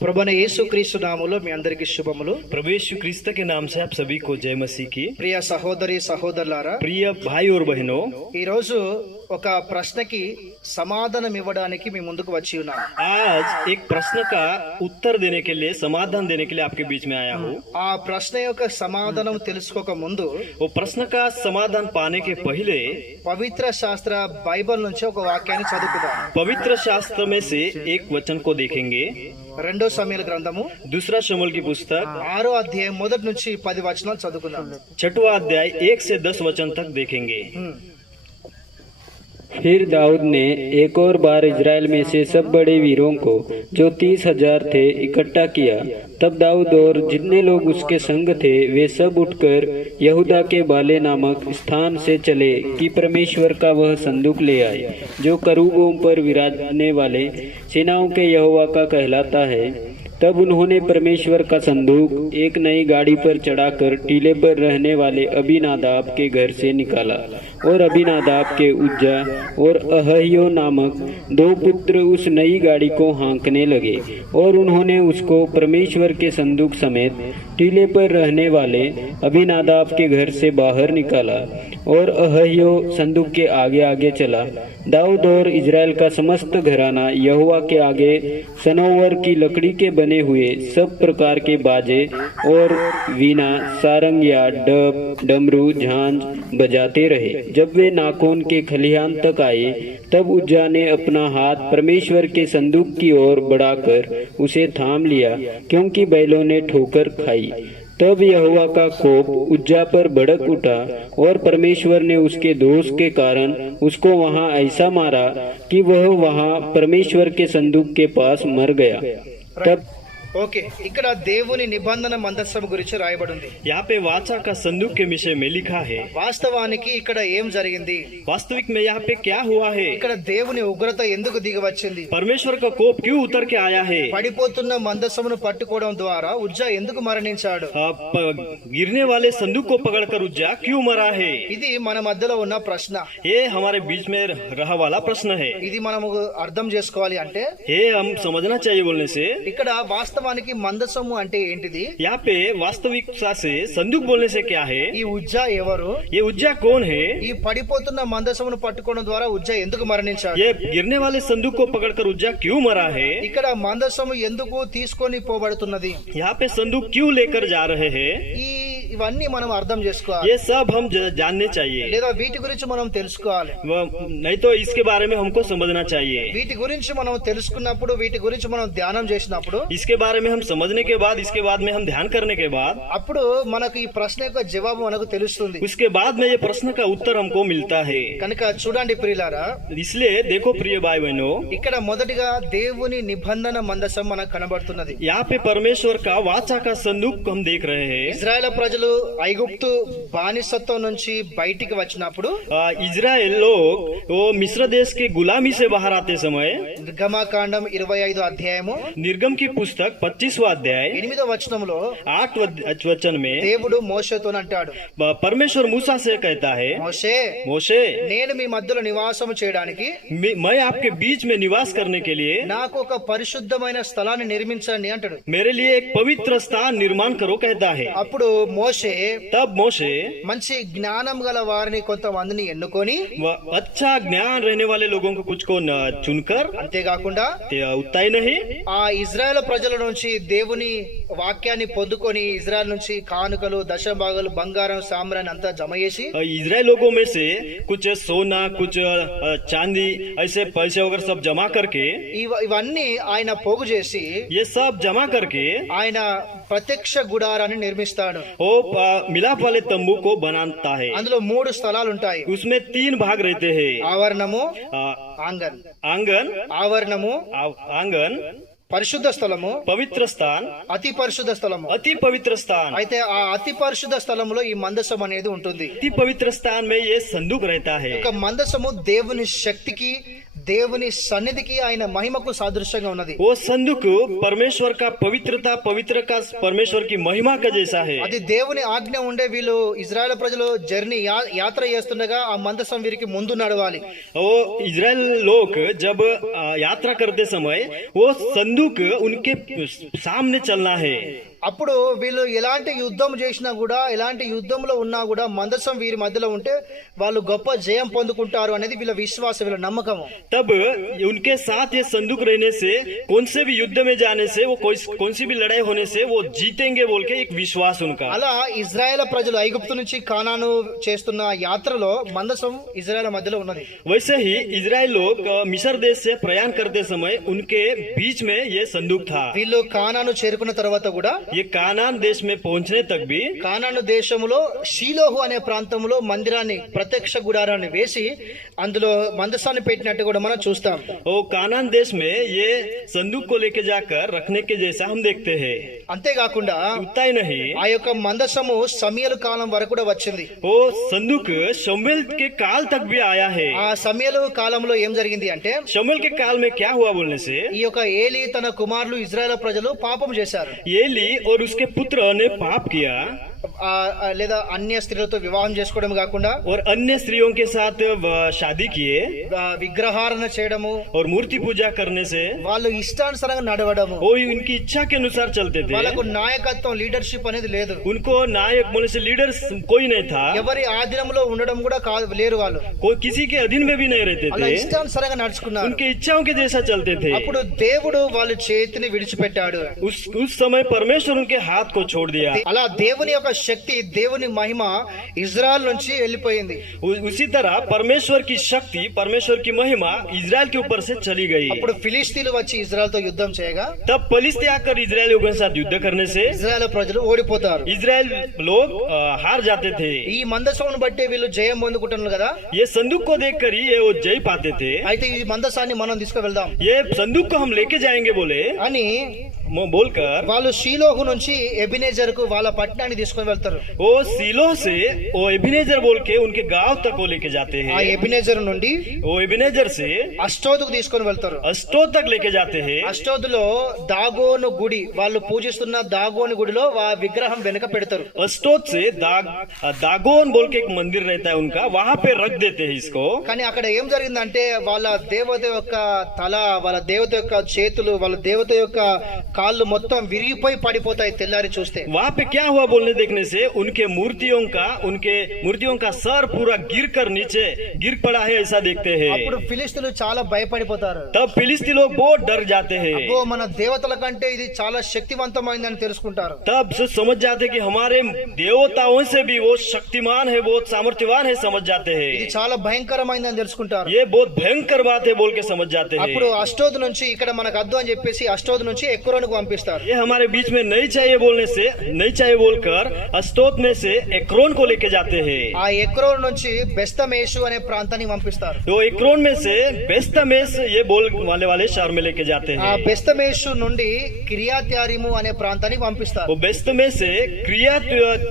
ప్రభువైన యేసుక్రీస్తు నామములో మీ అందరికీ శుభములు. प्रभु यीशु क्रिस्त के नाम से आप सभी को जय मसीह की। ప్రియ సహోదరి సహోదరులారా, प्रिय भाई और बहनों, ఈ రోజు ఒక ప్రశ్నకి సమాధానం ఇవ్వడానికి మీ ముందుకు వచ్చి ఉన్నాను. आज एक प्रश्न का उत्तर देने के लिए, समाधान देने के लिए आपके बीच में आया हूँ। ఆ ప్రశ్న యొక్క సమాధానం తెలుసుకోక ముందు वो प्रश्न का समाधान पाने के पहले పవిత్ర శాస్త్ర బైబిల్ నుంచి ఒక వాక్యాన్ని చదువుకుందాం. पवित्र शास्त्र में से एक वचन को देखेंगे। రెండో సమూయేలు గ్రంథము दूसरा शमूएल की पुस्तक 6వ అధ్యాయం మొదటి నుంచి 10 వచనాలు చదువుకుందాం. 6वां अध्याय 1 से 10 वचन तक देखेंगे। फिर दाऊद ने एक और बार इजराइल में से सब बड़े वीरों को, जो 30,000 थे, इकट्ठा किया। तब दाऊद और जितने लोग उसके संग थे वे सब उठकर यहूदा के बाले नामक स्थान से चले कि परमेश्वर का वह संदूक ले आए, जो करूबों पर विराजने वाले सेनाओं के यहोवा का कहलाता है। तब उन्होंने परमेश्वर का संदूक एक नई गाड़ी पर चढ़ाकर टीले पर रहने वाले अबीनादाब के घर से निकाला, और अबीनादाब के उज्जा और अहयो नामक 2 पुत्र उस नई गाड़ी को हाँकने लगे, और उन्होंने उसको परमेश्वर के संदूक समेत टीले पर रहने वाले अबीनादाब के घर से बाहर निकाला, और अहयो संदूक के आगे आगे चला। दाऊद और इजराइल का समस्त घराना यहोवा के आगे सनोवर की लकड़ी के बने हुए सब प्रकार के बाजे और वीणा, सारंगिया, डब, डमरू, झांझ बजाते रहे। जब वे नाकोन के खलिहान तक आए, तब उज्जा ने अपना हाथ परमेश्वर के संदूक की ओर बढ़ाकर उसे थाम लिया, क्योंकि बैलों ने ठोकर खाई। तब यहोवा का कोप उज्जा पर भड़क उठा, और परमेश्वर ने उसके दोष के कारण उसको वहां ऐसा मारा कि वह वहां परमेश्वर के संदूक के पास मर गया। तब ఓకే, ఇక్కడ దేవుని నిబంధన మందసం గురించి రాయబడి ఉంది. यहाँ पे वाचा का संदूक के विषय में लिखा है। వాస్తవానికి ఇక్కడ ఏం జరిగింది? वास्तविक में यहाँ पे क्या हुआ है? ఇక్కడ దేవుని ఉగ్రత ఎందుకు దిగి వచ్చింది? परमेश्वर का कोप क्यों उतर के आया है? పడిపోతున్న మందసమును పట్టుకోవడం ద్వారా ఉజ్జా ఎందుకు మరణించాడు? गिरने वाले संदूक को पकड़कर उज्जा क्यों मरा है? ఇది మన మధ్యలో ఉన్న ప్రశ్న. ये हमारे बीच में रहा वाला प्रश्न है। ఇది మనము అర్థం చేసుకోవాలి అంటే ये हम समझना चाहिए बोलने से। ఇక్కడ వాస్తవానికి మందసము అంటే ఏంటిది? यहाँ पे वास्तविकता से संदूक बोलने से क्या है? ఈ ఉజ్జా ఎవరు? ये उज्जा कौन है? ఈ పడిపోతున్న మందసమును పట్టుకోవడం ద్వారా ఉజ్జా ఎందుకు మరణించాడు? ये गिरने वाले संदूक को पकड़कर उज्जा क्यों मरा है? ఇక్కడ మందసము ఎందుకు తీసుకొని పోబడుతున్నది? यहाँ पे संदूक क्यों लेकर जा रहे हैं? ఇవన్నీ మనం అర్థం చేసుకోవాలి. ये सब हम जानने चाहिए, లేదా వీటి గురించి మనం తెలుసుకోవాలి. नहीं तो इसके बारे में हमको समझना चाहिए। వీటి గురించి మనం తెలుసుకున్నప్పుడు, వీటి గురించి మనం ధ్యానం చేసినప్పుడు, इसके बारे में हम समझने के बाद, इसके बाद में हम ध्यान करने के बाद, అప్పుడు మనకు ఈ ప్రశ్న యొక్క జవాబు మనకు తెలుస్తుంది. उसके बाद में ये प्रश्न का उत्तर हमको मिलता है। కనుక చూడండి ప్రియులారా, इसलिए देखो प्रिय भाई बहनों, ఇక్కడ మొదటిగా దేవుని నిబంధన మందసం మనకు కనబడుతున్నది. यहाँ पे परमेश्वर का वाचा का संदूक हम देख रहे हैं। ఇజ్రాయెల్ ప్రజలు ఐగుప్తు బానిసత్వం నుంచి బయటికి వచ్చినప్పుడు इजराइल लोग वो मिस्र देश के गुलामी से बाहर आते समय, నిర్గమకాండం 25 అధ్యాయము निर्गम की पुस्तक 25वां अध्याय 8వ వచనంలో 8 वचन में దేవుడు మోషేతో అంటాడు, परमेश्वर मूसा से कहता है, మోషే, मोशे, నేను మీ మధ్యలో నివాసం చేయడానికి मैं आपके बीच में निवास करने के लिए నాకు ఒక పరిశుద్ధమైన స్థలాన్ని నిర్మించండి అంటాడు. मेरे लिए एक पवित्र स्थान निर्माण करो कहता है। అప్పుడు మోషే तब मोशे మంచి జ్ఞానం గల వారిని కొంతమందిని ఎన్నుకొని, अच्छा ज्ञान रहने वाले लोगों को कुछ को चुनकर, అంతేకాకుండా उतना ही नहीं, ఆ ఇజ్రాయెల్ ప్రజల నుంచి దేవుని వాక్యాన్ని పొందుకొని ఇజ్రాయెల్ నుంచి కానుకలు, దశభాగాలు, బంగారం, సామ్రాన్ని అంతా జమ చేసి इजराइल लोगों में से कुछ सोना, कुछ चांदी, ऐसे पैसे वगैरह सब जमा करके, ఇవన్నీ ఆయన పోగు చేసి ये सब जमा करके ఆయన ప్రత్యక్ష గుడారాన్ని నిర్మిస్తాడు. वो मिलाप वाले तंबू को बनाता है। అందులో 3 స్థలాలు ఉంటాయి. उसमें 3 भाग रहते हैं। ఆవరణము, आंगन, ఆవరణము, आंगन, పరిశుద్ధ స్థలము, पवित्र स्थान, అతి పరిశుద్ధ స్థలము. अति पवित्र स्थान। అయితే ఆ అతి పరిశుద్ధ స్థలంలో ఈ మందసం అనేది ఉంటుంది. अति पवित्र स्थान में ये संदूक रहता है। ఒక మందసము దేవుని శక్తికి, దేవుని సన్నిధికి ఆయన మహిమకు సాదృశ్యంగా ఉన్నది. वो संदूक परमेश्वर का पवित्रता, पवित्र का परमेश्वर की महिमा का जैसा है. అది దేవుని ఆజ్ఞ ఉండే వీళ్ళు ఇజ్రాయెల్ ప్రజలు జర్నీ యాత్ర చేస్తుండగా ఆ మందసం వీరికి ముందు నడవాలి. वो इजराइल लोग जब यात्रा करते समय वो संदूक उनके सामने चलना है. అప్పుడు వీళ్ళు ఎలాంటి యుద్ధం చేసినా కూడా, ఎలాంటి యుద్ధంలో ఉన్నా కూడా మందసం వీరి మధ్యలో ఉంటే వాళ్ళు గొప్ప జయం పొందుకుంటారు అనేది వీళ్ళ విశ్వాసం, వీళ్ళ నమ్మకం. तब उनके साथ ये संदूक रहने से कौन से भी युद्ध में जाने से वो कौन सी भी लड़ाई होने से वो जीतेंगे बोल के एक विश्वास उनका. అలా ఇజ్రాయెల్ ప్రజలు ఐగుప్తు నుంచి కానాను చేస్తున్న యాత్రలో మందసం ఇజ్రాయెల్ మధ్యలో ఉన్నది. वैसे ही इजराइल लोग मिस्र देश से प्रयाण करते समय उनके बीच में ये संदूक था. వీళ్ళు కానాను చేరుకున్న తర్వాత కూడా ये कानान देश में पहुंचने तक भी కానాను దేశములో షీలోహు అనే ప్రాంతంలో మందిరాన్ని, ప్రత్యక్ష గుడారాన్ని వేసి అందులో మందసాన్ని పెట్టినట్టు కూడా మనం చూస్తాం. और कानान देश में ये संदूक को लेके जाकर रखने के जैसा हम देखते हैं. అంతేకాకుండా उतना ही नहीं, ఆ యొక్క మందసము సమయలు కాలం వరకు కూడా వచ్చింది. वो संदूक शमूएल के काल तक भी आया है. ఆ సమయలు కాలంలో ఏం జరిగింది అంటే शमूएल के काल में क्या हुआ बोलने से ఈ యొక్క ఏలి తన కుమారులు ఇజ్రాయెల్ ప్రజలు పాపం చేశారు. एली और उसके पुत्र ने पाप किया లేదా అన్య స్త్రీలతో వివాహం చేసుకోవడం కాకుండా और अन्य स्त्रियों के साथ शादी किए విగ్రహారాధన చేయడము, और मूर्ति पूजा करने से వాళ్ళు ఇష్టానుసారంగా నడవడము, वो उनकी इच्छा के अनुसार चलते थे. వాళ్ళకు నాయకత్వం, లీడర్షిప్ అనేది లేదు. उनको नायक बोलने से लीडर्स कोई नहीं था. ఎవరి ఆధీనంలో ఉండడం కూడా లేరు. వాళ్ళు कोई किसी के अधीन में भी नहीं रहते అలా थे. ఇష్టానుసారంగా నడుచుకున్నారు. उनके इच्छाओं के जैसा चलते थे. అప్పుడు దేవుడు వాళ్ళ చేతిని విడిచిపెట్టాడు. उस समय परमेश्वर उनके हाथ को छोड़ दिया. అలా దేవుని యొక్క శక్తి, దేవుని మహిమ ఇజ్రాయెల్ నుంచి వెళ్ళిపోయింది. उसी तरह परमेश्वर की शक्ति, परमेश्वर की महिमा इजराइल के ऊपर से चली गई. అప్పుడు ఫిలిస్తీన్లు వచ్చి ఇజ్రాయెల్ తో యుద్ధం చేయగా तब फलिस्ती आकर इजरायलियों के साथ युद्ध करने से ఇజ్రాయెల్ ప్రజలు ఓడిపోతారు. इजराइल लोग हार जाते थे. ఈ మందసమును బట్టి వీళ్ళు జయం పొందుకుంటున్నారు కదా. ये संदूक को देखकर ही ये वो जय पाते थे. అయితే ఈ మందసాన్ని మనం తీసుకువెళ్దాం ये संदूक को हम लेके जाएंगे बोले అని बोलकर వాళ్ళు షీలోహు నుంచి ఎబినేజర్ కు వాళ్ళ పట్టణాన్ని తీసుకొని వెళ్తారు. वो सीलो से वो एबिनेजर बोल के उनके गांव तक वो लेके जाते ఆ हैं. ఎబినేజర్ నుండి वो एबिनेजर से అష్టోదుకు తీసుకొని వెళ్తారు. अष्टो तक लेके जाते हैं. అష్టోదులో దాగోను గుడి, వాళ్ళు పూజిస్తున్న దాగోను గుడిలో విగ్రహం వెనుక పెడతారు. अष्टोत से दागोन बोल के एक मंदिर रहता है उनका, वहां पे रख देते हैं इसको. కానీ అక్కడ ఏం జరిగిందంటే వాళ్ళ దేవత యొక్క తల, వాళ్ళ దేవత యొక్క చేతులు, వాళ్ళ దేవత యొక్క కాళ్ళు మొత్తం విరిగిపోయి పడిపోతాయి తెల్లారి చూస్తే. वहां पे क्या हुआ बोलने देखने से उनके मूर्तियों का सर पूरा गिर कर नीचे गिर पड़ा है ऐसा देखते हैं. అప్పుడు ఫిలిస్తీన్లు చాలా భయపడిపోతారు. तब फिलिस्ती लोग बहुत डर जाते हैं. అబ్బో, మన దేవతల కంటే ఇది చాలా శక్తివంతమైందని తెలుసుకుంటారు. तब से समझ जाते कि हमारे देवताओं से भी वो शक्तिमान है, बहुत सामर्थ्यवान है, समझ जाते ఇది हैं. చాలా భయంకరమైందని తెలుసుకుంటారు. ये बहुत भयंकर बात है बोल के समझ जाते हैं. అప్పుడు అష్టోద్ నుంచి ఇక్కడ మనకు అద్దు అని చెప్పేసి అష్టోద్ నుంచి ఎక్రోనుకు పంపిస్తారు. ये हमारे बीच में नहीं चाहिए बोलने से, नहीं चाहिए बोलकर अस्तोत में से एक्रोन को लेके जाते हैं. ఆ ఎక్రోన్ నుంచి బెస్తమేషు అనే ప్రాంతానికి పంపిస్తారు. तो एक्रोन में से बेस्तमेस ये बोल वाले शहर में लेके जाते ఆ हैं. బెస్తమేషు నుండి కిర్యాత్యారిము అనే ప్రాంతానికి పంపిస్తారు. वो बेस्त में से क्रिया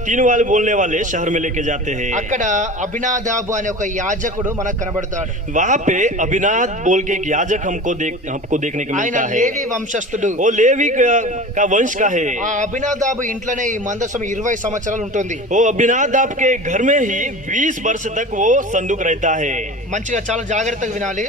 तीन वाले बोलने वाले शहर में लेके जाते हैं. అక్కడ అభినాదాబు అనే ఒక యాజకుడు మనకు కనబడతాడు. वहाँ पे अभिनाद बोल के एक याजक हमको देखने को ఆయన मिलता है. లేవి వంశస్థుడు. वो लेवी का वंश का है. ఆ అభినాదాబు ఇంట్లోనే ఈ మందసం 20 సంవత్సరాలు ఉంటుంది. वो अभिनादाब के घर में ही 20 वर्ष तक वो संदूक रहता है. మంచిగా చాలా జాగ్రత్తగా వినాలి.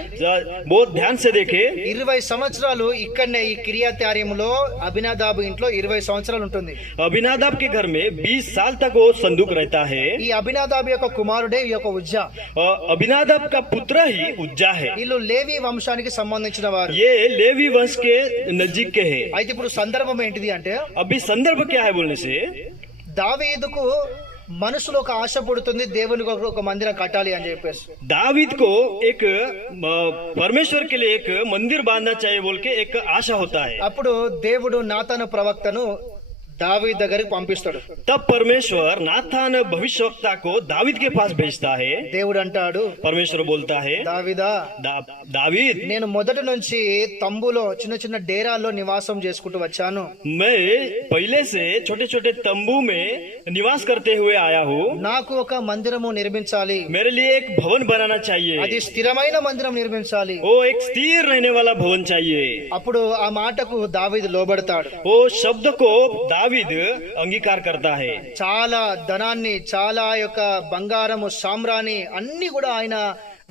बहुत ध्यान से देखे. 20 సంవత్సరాలు ఇక్కడనే ఈ కిర్యాత్యారిములో అభినాదాబు ఇంట్లో 20 సంవత్సరాలు ఉంటుంది. अभिनादाब के घर में 20 साल तक वो संदूक रहता है. ఈ అభినాదాబు యొక్క కుమారుడే ఈ యొక్క ఉజ్జా. और अभिनादाब का पुत्र ही उज्जा है. వీళ్ళు లేవి వంశానికి సంబంధించిన వారు. ये लेवी वंश के नजदीक के है. అయితే ఇప్పుడు సందర్భం ఏంటిది అంటే अभी संदर्भ क्या है बोलने से దావీదుకు మనసులో ఒక ఆశ పుడుతుంది, దేవునికి ఒక మందిరం కట్టాలి అని చెప్పేసి. दावीद को एक परमेश्वर के लिए एक मंदिर बांधना चाहिए बोल के एक आशा होता है. అప్పుడు దేవుడు నాతాను ప్రవక్తను దావీదు దగ్గరికి పంపిస్తాడు. तब परमेश्वर नाथान भविष्यवक्ता को दावीद के पास भेजता है. దేవుడు అంటాడు, परमेश्वर बोलता है, దావీదా, दावीद, నేను మొదటి నుంచి తంబులో చిన్న చిన్న డేరాల్లో నివాసం చేసుకుంటూ వచ్చాను. मैं पहले से छोटे छोटे तंबू में निवास करते हुए आया हूँ. నాకు ఒక మందిరము నిర్మించాలి, मेरे लिए एक भवन बनाना चाहिए. అది స్థిరమైన మందిరం నిర్మించాలి. वो एक स्थिर रहने वाला भवन चाहिए. అప్పుడు ఆ మాటకు దావీదు లోబడతాడు. वो शब्द को दावीद अंगीकार करता है. చాలా ధనాన్ని, చాలా యొక్క బంగారము, సామ్రాణి అన్ని కూడా ఆయన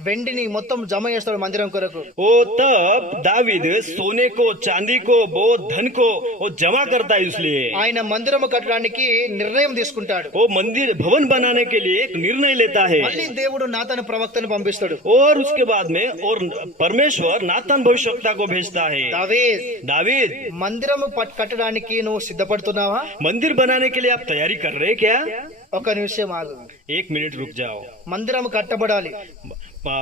వెండిని మొత్తం జమ చేస్తాడు మందిరం కొరకు. वो तब दावीद सोने को, चांदी को, बहुत धन को वो जमा करता है. इसलिए ఆయన మందిరము కట్టడానికి నిర్ణయం తీసుకుంటాడు. वो मंदिर भवन बनाने के लिए एक निर्णय लेता है. మళ్ళీ దేవుడు నాతాను ప్రవక్తను పంపిస్తాడు. और उसके बाद में और परमेश्वर नातान भविष्यवक्ता को भेजता है. दावीद, మందిరము కట్టడానికి నువ్వు సిద్ధపడుతున్నావా? मंदिर बनाने के लिए आप तैयारी कर रहे हैं क्या? ఒక నిమిషం ఆగు. 1 मिनट रुक जाओ. మందిరము కట్టబడాలి,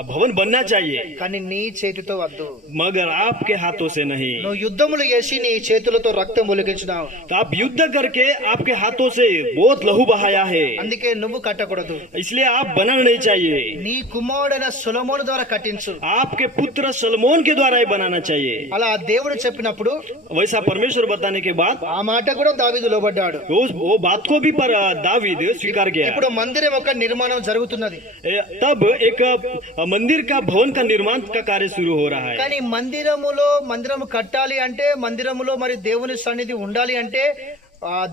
भवन बनना चाहिए, కానీ నీ చేతితో వద్దు. मगर आपके हाथों से नहीं. నువ్వు యుద్ధములు చేసి నీ చేతులతో రక్తం ఒలికించినావు, तो आप युद्ध करके आपके हाथों से बहुत लहू बहाया है. అందుకే నువ్వు కట్టకూడదు. इसलिए आप बनाना नहीं चाहिए. నీ కుమారుడైన సొలొమోను ద్వారా కట్టించు. आपके पुत्र सलमोन के द्वारा ही बनाना चाहिए. అలా దేవుడు చెప్పినప్పుడు वैसा परमेश्वर बताने के बाद ఆ మాట కూడా దావీదు లోబడ్డాడు. वो बात को भी पर दावीद स्वीकार किया. ఇప్పుడు మందిరం యొక్క నిర్మాణం జరుగుతున్నది, तब एक मंदिर का भवन का निर्माण का कार्य शुरू हो रहा है. కానీ మందిరము కట్టాలి అంటే, మందిరములో మరి దేవుని సన్నిధి ఉండాలి అంటే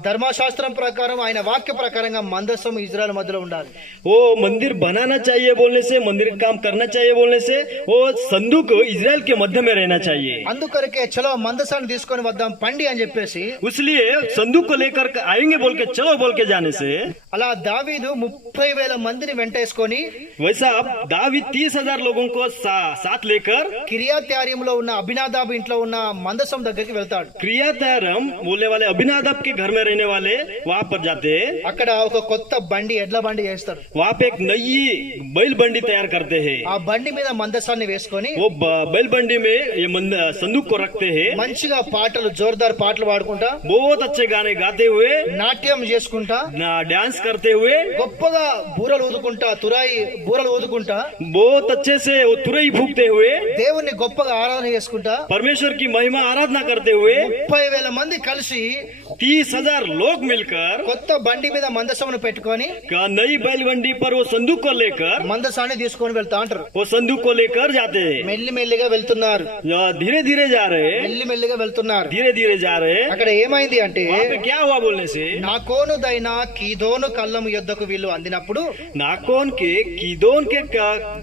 ధర్మశాస్త్రం ప్రకారం, ఆయన వాక్య ప్రకారంగా మందసం ఇజ్రాయెల్ మధ్యలో ఉండాలి. वो मंदिर बनाना चाहिए बोलने से, मंदिर काम करना चाहिए बोलने से, वो संदूक इजराइल के मध्य में रहना चाहिए. అందుకొరకే చలో మందసాన్ని తీసుకొని వద్దాం పండి అని చెప్పేసి इसलिए संदूक को लेकर आएंगे बोल के, चलो बोल के जाने से, అలా దావీదు 30,000 మందిని వెంటేసుకొని वैसा अब दावीद 30,000 लोगों को साथ लेकर కిర్యాత్యారీంలో ఉన్న అభినాదాబు ఇంట్లో ఉన్న మందసం దగ్గరికి వెళ్తాడు. क्रियातारम बोलने वाले अभिनादाब के घर में रहने वाले वहाँ पर जाते. అక్కడ ఒక కొత్త బండి, ఎడ్ల బండి చేస్తాడు. वहाँ पे एक नई बैल बंडी तैयार करते हैं. ఆ బండి మీద మందసాన్ని వేసుకొని वो बैल बंडी में ये संदूक को रखते हैं. మంచిగా పాటలు, జోర్దార్ పాటలు పాడుకుంటా, बहुत अच्छे गाने गाते हुए, నాట్యం చేసుకుంటా, डांस करते हुए, గొప్పగా బూరలు ఊదుకుంటా, తురాయి బూరలు ఊదుకుంటా, बहुत अच्छे से वो तुरई फूकते हुए, దేవుణ్ణి గొప్పగా ఆరాధన చేసుకుంటా, परमेश्वर की महिमा आराधना करते हुए 30,000 మంది కలిసి 30,000 लोग मिलकर కొత్త బండి మీద మందసమును పెట్టుకొని नई बैल बंडी पर वो संदूक को लेकर, మందసాన్ని తీసుకొని వెళ్తా అంటారు. वो संदूक को लेकर जाते हैं. మెల్లిమెల్లిగా వెళ్తున్నారు, धीरे धीरे जा रहे, మెల్లిమెల్లిగా వెళ్తున్నారు. धीरे धीरे जा रहे. అక్కడ ఏమైంది అంటే, वहाँ पे क्या हुआ बोलने से, నాకోనుదైన కీదోను కళ్ళము యొద్దకు వీళ్ళు అందినప్పుడు नाकोन के कीदोन के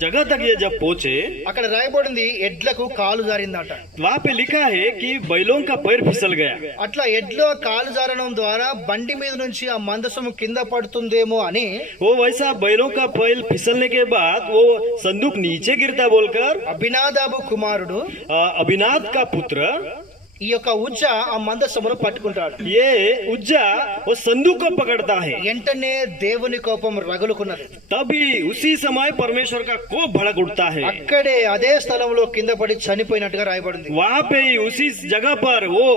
जगह तक ये जब पहुंचे, అక్కడ రాయబడింది ఎడ్లకు కాలు జారిందట. वहाँ पे लिखा है कि बैलों का पैर फिसल गया. అట్లా ఎడ్ల కాలు జారడం ద్వారా బండి మీద నుంచి ఆ మందసము కింద పడుతుందేమో అని वो वैसा बैलों का पैर फिसलने के बाद वो संदूक नीचे गिरता बोलकर అభినాదాబు కుమారుడు अभिनाद का पुत्र ఈ యొక్క ఉజ్జ ఆ మందసమును పట్టుకుంటాడు. ये उज्जा वो संदूक को पकड़ता है. వెంటనే దేవుని కోపం రగులుకున్నది. तभी उसी समय परमेश्वर का कोप भड़क उठता है. అక్కడే అదే స్థలంలో కింద పడి చనిపోయినట్టుగా రాయబడింది. वहाँ पे ही उसी जगह पर वो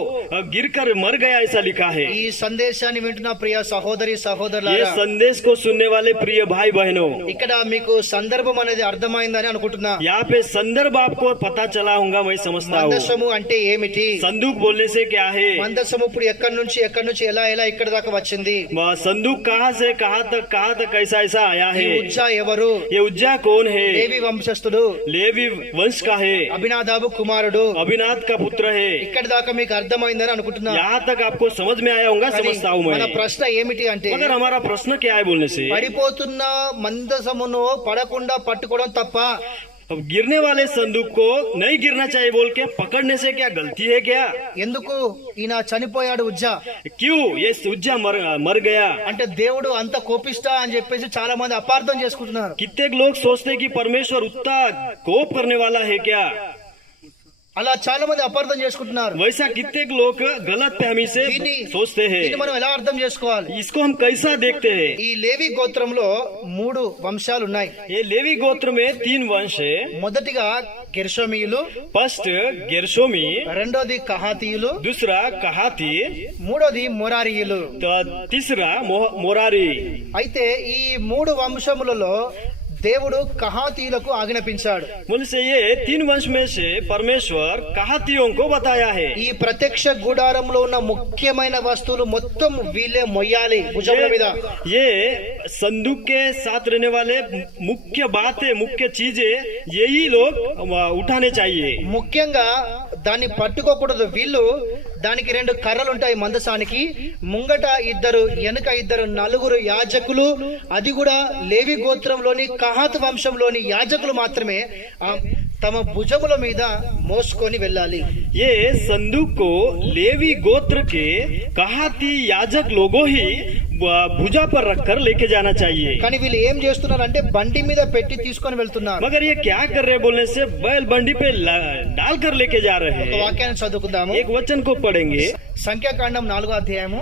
गिरकर मर गया ऐसा लिखा है. ఈ సందేశాన్ని వింటున్న ప్రియ సహోదరి ये సహోదరులారా, संदेश को सुनने वाले प्रिय भाई बहनों, ఇక్కడ మీకు సందర్భం అనేది అర్థమైందని అనుకుంటున్నా. यहाँ पे संदर्भ आपको पता चला होगा, मैं समझता हूँ. మందసము అంటే ఏమిటి? संदूक बोलने से क्या है, మందసము ఇప్పుడు ఎక్కడి నుంచి ఎలా ఇక్కడ దాకా వచ్చింది? संदूक कहाँ से कहाँ तक ऐसा ऐसा आया ఈ है. ఉజ్జా ఎవరు? ये उज्जा कौन है? లేవి వంశస్థుడు, लेवी वंश का है, అభినాదాబు కుమారుడు. अभिनाद का पुत्र है. ఇక్కడ దాకా మీకు అర్థమైందని అనుకుంటున్నా. यहाँ तक आपको समझ में आया होगा, కానీ समझता हूँ మన मैं. ప్రశ్న ఏమిటి అంటే, मगर हमारा प्रश्न क्या है बोलने से, పడిపోతున్న మందసమును పడకుండా పట్టుకోవడం తప్ప, अब गिरने वाले संदूक को नहीं गिरना चाहिए बोल के पकड़ने से क्या गलती है क्या? ఎందుకు ఈయన చనిపోయాడు ఉజ్జా क्यों ये उज्जा मर गया? అంటే దేవుడు అంత కోపిస్తా అని చెప్పేసి చాలా మంది అపార్థం చేసుకుంటున్నారు. कितने लोग सोचते हैं कि परमेश्वर उतना कोप करने वाला है क्या? అలా చాలా మంది అపార్థం చేసుకుంటున్నారు. वैसा कितने लोग गलत फहमी से सोचते हैं. దీన్ని మనం ఎలా అర్థం చేసుకోవాలి? इसको हम कैसा देखते हैं? ఈ లేవి గోత్రంలో 3 వంశాలు ఉన్నాయి. ये लेवी गोत्र में 3 वंश है. మొదటిగా గెర్షోమీయులు, फर्स्ट गेरशोमी, రెండోది కహాతీయులు, दूसरा कहाती, మూడోది మొరారీయులు. तो तीसरा मोरारी. అయితే ఈ మూడు వంశములలో దేవుడు కహాతీయులకు ఆజ్ఞాపించాడు. मुझसे ये 3 वंश में से परमेश्वर कहातियों को बताया है. ఈ ప్రత్యక్ష గుడారంలో ఉన్న ముఖ్యమైన వస్తువులు మొత్తం వీళ్ళే మొయ్యాలి భుజముల మీద. ये संदूक के साथ रहने वाले मुख्य बातें, मुख्य चीजें यही लोग उठाने चाहिए. ముఖ్యంగా దాన్ని పట్టుకోకూడదు. వీళ్ళు దానికి 2 కర్రలు ఉంటాయి మందసానికి. ముంగట 2, వెనుక 2, 4 యాజకులు. అది కూడా లేవి గోత్రంలోని కహాత్ వంశంలోని యాజకులు మాత్రమే తమ భుజముల మీద మోసుకొని వెళ్ళాలి. ये संदूक को लेवी गोत्र के कहाती याजक लोगों ही भुजा पर रखकर लेके जाना चाहिए. కానీ వీళ్ళు ఏం చేస్తున్నారంటే బండి మీద పెట్టి తీసుకొని వెళ్తున్నారు. मगर ये क्या कर रहे हैं बोलने से बैल बंडी पे डाल कर लेके जा रहे ఒక हैं. వాక్యాన్ని చదువుకుందాము. एक वचन को पढ़ेंगे. సంఖ్యాకాండం 4వ అధ్యాయము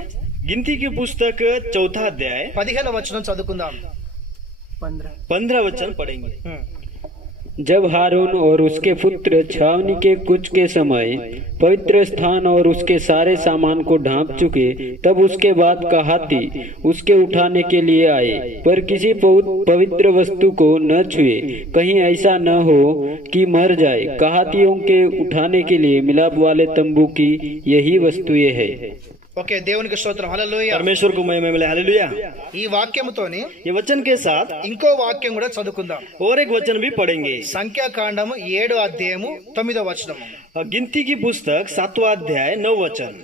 गिनती की पुस्तक 4 अध्याय 15వ వచనం చదువుకుందాం. 15 वचन पढ़ेंगे. जब हारून और उसके पुत्र छावनी के कुछ के समय पवित्र स्थान और उसके सारे सामान को ढांप चुके, तब उसके बाद कहाती उसके उठाने के लिए आए, पर किसी पवित्र वस्तु को न छुए, कहीं ऐसा न हो कि मर जाए. कहातियों के उठाने के लिए मिलाप वाले तंबू की यही वस्तुएं है. ఓకే, దేవునికి స్తోత్రం. హల్లెలూయా. परमेश्वर को महिमा मिले. हालेलुया. ఈ వాక్యముతోని ये वचन के साथ ఇంకో వాక్యం కూడా చదువుకుందాం. और एक वचन भी पढ़ेंगे. సంఖ్యాకాండము 7వ అధ్యాయము 9వ వచనం. गिनती की पुस्तक 7वां अध्याय 9 वचन.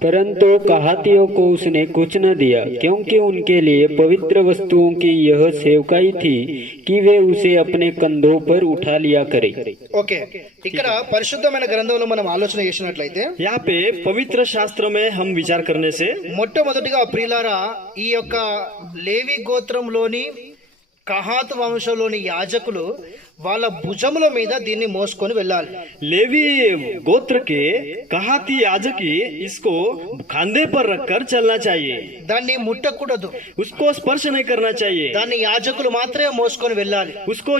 परंतु कहातियों को उसने कुछ न दिया, क्योंकि उनके लिए पवित्र वस्तुओं की यह सेवकाई थी कि वे उसे अपने कंधों पर उठा लिया करें. ఓకే, ఇక్కడ పరిశుద్ధమైన గ్రంథంలో మనం ఆలోచన చేసినట్లయితే यहाँ पे पवित्र शास्त्र में हम विचार करने से మొట్టమొదటిగా ప్రియులారా, ఈ యొక్క లేవి గోత్రంలోని కహాత్ వంశంలోని యాజకులు వాళ్ళ భుజముల మీద దీన్ని మోసుకొని వెళ్ళాలి. लेवी गोत्र के कहाती याजकी इसको खांधे पर रखकर चलना चाहिए. దాన్ని ముట్టకూడదు. उसको स्पर्श नहीं करना चाहिए. దాన్ని యాజకులు మాత్రమే మోసుకొని వెళ్ళాలి. उसको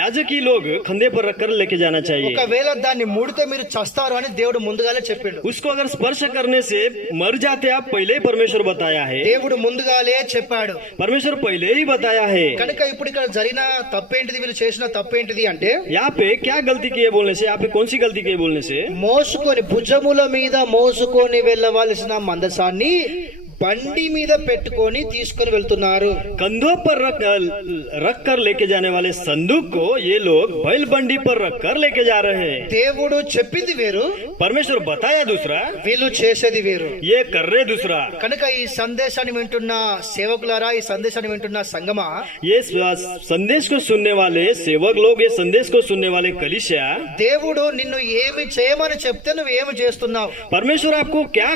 याजकी लोग कंधे पर रखकर लेके जाना चाहिए. ఒకవేళ దాన్ని ముడితే మీరు చస్తారు అని దేవుడు ముందుగానే చెప్పిండు. उसको अगर स्पर्श करने से मर जाते आप पहले ही परमेश्वर बताया है. దేవుడు ముందుగానే చెప్పాడు. परमेश्वर पहले ही बताया है. కనుక ఇప్పుడు ఇక్కడ జరిగిన తప్పేంటిది, వీళ్ళు చేసిన తప్పేంటిది అంటే यहाँ पे क्या गलती की है बोलने से, यहाँ पे कौन सी गलती की है बोलने से, మోసుకొని భుజముల మీద మోసుకొని వెళ్ళవలసిన మందసాన్ని బండి మీద పెట్టుకొని తీసుకొని వెళ్తున్నారు. कंधों पर रख कर लेके जाने वाले संदूक को ये लोग बैल बंडी पर रख कर लेके जा रहे हैं. దేవుడు చెప్పింది వేరు, परमेश्वर बताया दूसरा, వీళ్ళు చేసేది వేరు. ये कर रहे दूसरा. కనుక ఈ సందేశాన్ని వింటున్న సేవకులారా, ఈ సందేశాన్ని వింటున్న సంగమా, ये संदेश को सुनने वाले सेवक लोग, ये संदेश को सुनने वाले कलीसिया, దేవుడు నిన్ను ఏమి చేయమని చెప్తే నువ్వు ఏమి చేస్తున్నావు? परमेश्वर आपको क्या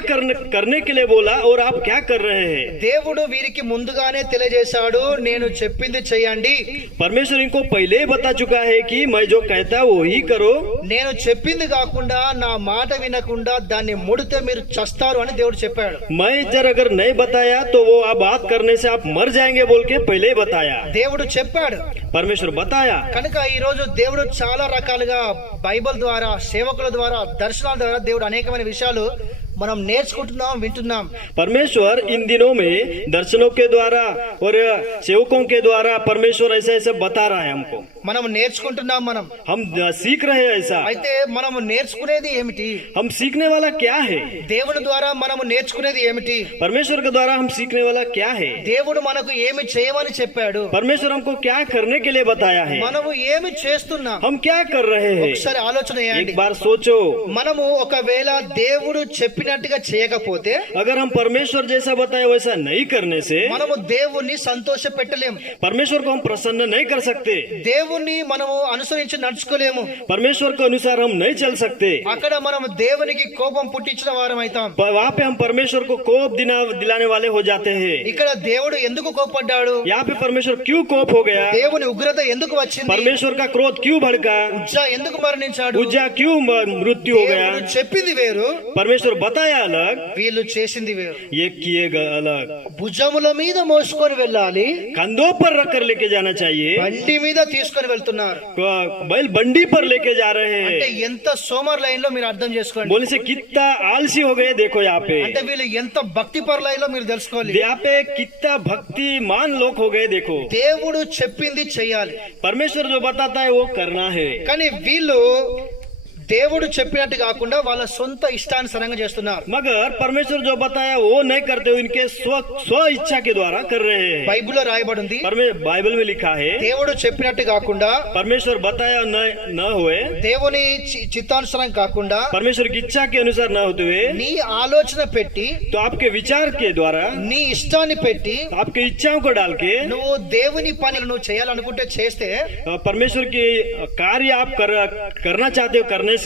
करने के लिए बोला और आप क्या कर रहे हैं? దేవుడు వీరికి ముందుగానే తెలియజేశాడు, నేను చెప్పింది చేయండి. परमेश्वर इनको पहले ही बता चुका है कि मैं जो कहता वो ही करो. నేను చెప్పింది కాకుండా నా మాట వినకుండా దాన్ని ముడితే మీరు చస్తారు అని దేవుడు చెప్పాడు. मैं जर अगर नहीं बताया तो वो आप बात करने से आप मर जाएंगे बोल के पहले ही बताया. దేవుడు చెప్పాడు. परमेश्वर बताया. కనుక ఈ రోజు దేవుడు చాలా రకాలుగా బైబిల్ ద్వారా, సేవకుల ద్వారా, దర్శనాల ద్వారా దేవుడు అనేకమైన విషయాలు మనం నేర్చుకుంటున్నాం, వింటున్నాం. परमेश्वर इन दिनों में दर्शनों के द्वारा और सेवकों के द्वारा परमेश्वर ऐसा ऐसा बता रहा है हमको. మనం నేర్చుకుంటున్నాం. हम सीख रहे हैं ऐसा. అయితే మనం నేర్చుకునేది ఏమిటి? हम सीखने वाला क्या है? దేవుని ద్వారా మనం నేర్చుకునేది ఏమిటి? परमेश्वर के द्वारा हम सीखने वाला क्या है? దేవుడు మనకు ఏమి చేయమని చెప్పాడు? परमेश्वर हमको क्या करने के लिए बताया है? మనము ఏమి చేస్తున్నాం? हम क्या कर रहे हैं? ఒకసారి ఆలోచన చేయండి. एक बार सोचो. మనము ఒకవేళ దేవుడు చెప్పినట్టుగా చేయకపోతే, अगर हम परमेश्वर जैसा बताए वैसा नहीं करने से, మనము దేవుణ్ణి సంతోష పెట్టలేము. परमेश्वर को हम प्रसन्न नहीं कर सकते. దేవుణ్ణి మనము అనుసరించి నడుచుకోలేము. परमेश्वर के अनुसार हम नहीं चल सकते. అక్కడ మనం దేవునికి కోపం పుట్టించిన వారం అవుతాం. वहाँ पे हम परमेश्वर को कोप दिलाने वाले हो जाते हैं. ఇక్కడ దేవుడు ఎందుకు కోపడ్డాడు? यहाँ पे परमेश्वर क्यों कोप हो गया? దేవుని ఉగ్రత ఎందుకు వచ్చింది? परमेश्वर का क्रोध क्यों भड़का? ఉజ్జా ఎందుకు మరణించాడు? उज्जा क्यों मृत्यु हो गया? దేవుడు చెప్పింది వేరు, परमेश्वर बताया अलग, వీళ్ళు చేసింది వేరు. ये किए अलग. భుజముల మీద మోసుకొని వెళ్ళాలి, कंधों पर रख कर लेके जाना चाहिए. బండి మీద తీసుకొని మోసుకొని వెళ్తున్నారు. बैल बंडी पर लेके जा रहे అంటే हैं. ఎంత సోమర్ లైన్ లో మీరు అర్థం చేసుకోండి. बोलने से कितना आलसी हो गए देखो यहाँ पे. అంటే వీళ్ళు ఎంత భక్తి పర్ లైన్ లో మీరు తెలుసుకోవాలి. यहाँ पे कितना भक्तिमान लोग हो गए देखो. దేవుడు చెప్పింది చెయ్యాలి, परमेश्वर जो बताता है वो करना है. కానీ వీళ్ళు దేవుడు చెప్పినట్టు కాకుండా వాళ్ళ సొంత ఇష్టానుసారంగా చేస్తున్నారు. मगर परमेश्वर जो बताया वो नहीं करते हुए इनके स्व इच्छा के द्वारा कर रहे हैं. బైబిల్లో రాయబడింది, बाइबल में लिखा है దేవుడు చెప్పినట్టు కాకుండా, परमेश्वर बताया न हुए, దేవుని చిత్తానుసారం కాకుండా परमेश्वर की इच्छा के अनुसार न होते हुए, నీ ఆలోచన పెట్టి, तो आपके विचार के द्वारा నీ ఇష్టాన్ని పెట్టి आपके इच्छाओं को डाल के నువ్వు దేవుని పని నువ్వు చేయాలనుకుంటే చేస్తే परमेश्वर की कार्य आप करना चाहते हो करने से